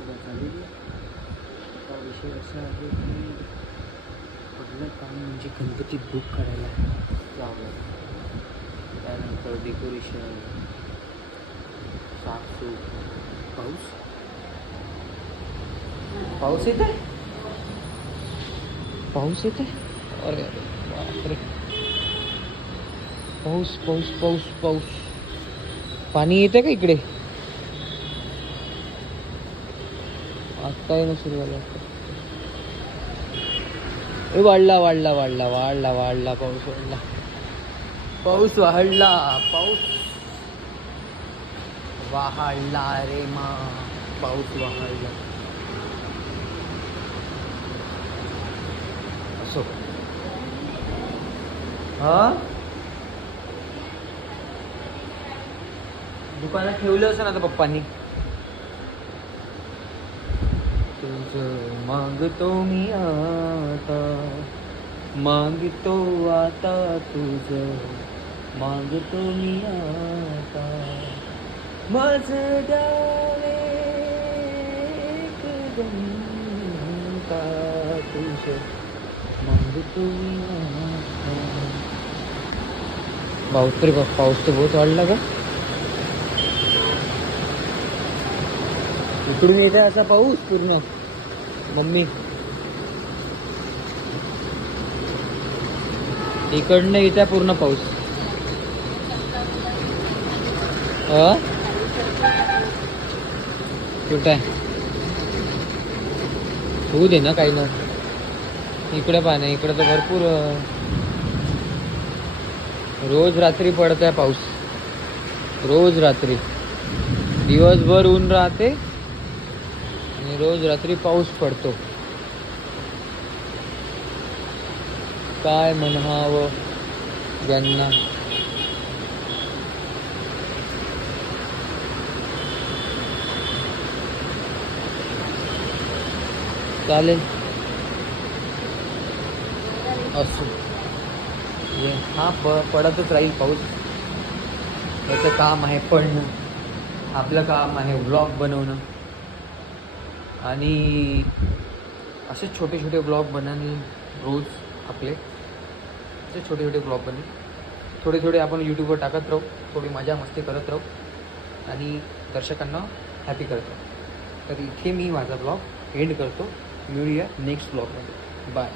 आता विषय असा आहे की पहिलं काम म्हणजे गणपती बुक करायला जावं त्यानंतर डेकोरेशन साफसूफ पाऊस पाऊस येत आहे पाऊस येत आहे अरे अरे बापरे. पाऊस पाऊस पाऊस पाऊस. पाणी येते का इकडे? आता येणं सुरू झालं ए वाढला वाढला वाढला वाढला वाढला पाऊस वाढला. पाऊस वाढला पाऊस वाढला रे मा. पाऊस वाढला. असो. हा? दुकानात ठेवलं असं ना आता पप्पांनी. तुझं मागतो मी आता. मागतो आता तुझं मागतो मी आता. माझ द्यावे का तुझं मागतो मी आता. बापरे बाप पाऊस तर बहुत वाढला का इकडून येते असा पाऊस पूर्ण. मम्मी. इकडनं येत्या पूर्ण पाऊस. अ? कुठं? आहे होऊ दे ना काही ना. इकडे पाहा नाही इकडे तर भरपूर रोज रात्री पडत आहे पाऊस. रोज रात्री. दिवसभर ऊन राहते. आणि रोज रात्री पाऊस पडतो. काय म्हणावं ज्यांना चालेल. असो. हा प पडतच राहील पाऊस. त्याचं काम आहे पडणं. आपलं काम आहे व्लॉग बनवणं. आणि असे छोटे छोटे ब्लॉग बनवणे रोज आपले. असे छोटे छोटे ब्लॉग बनेल थोडे थोडे आपण यूट्यूबवर टाकत राहू. थोडी मजा मस्ती करत राहू. आणि दर्शकांना हॅपी करत राहू. तर इथे मी माझा ब्लॉग एंड करतो. मिळूया नेक्स्ट ब्लॉगमध्ये बाय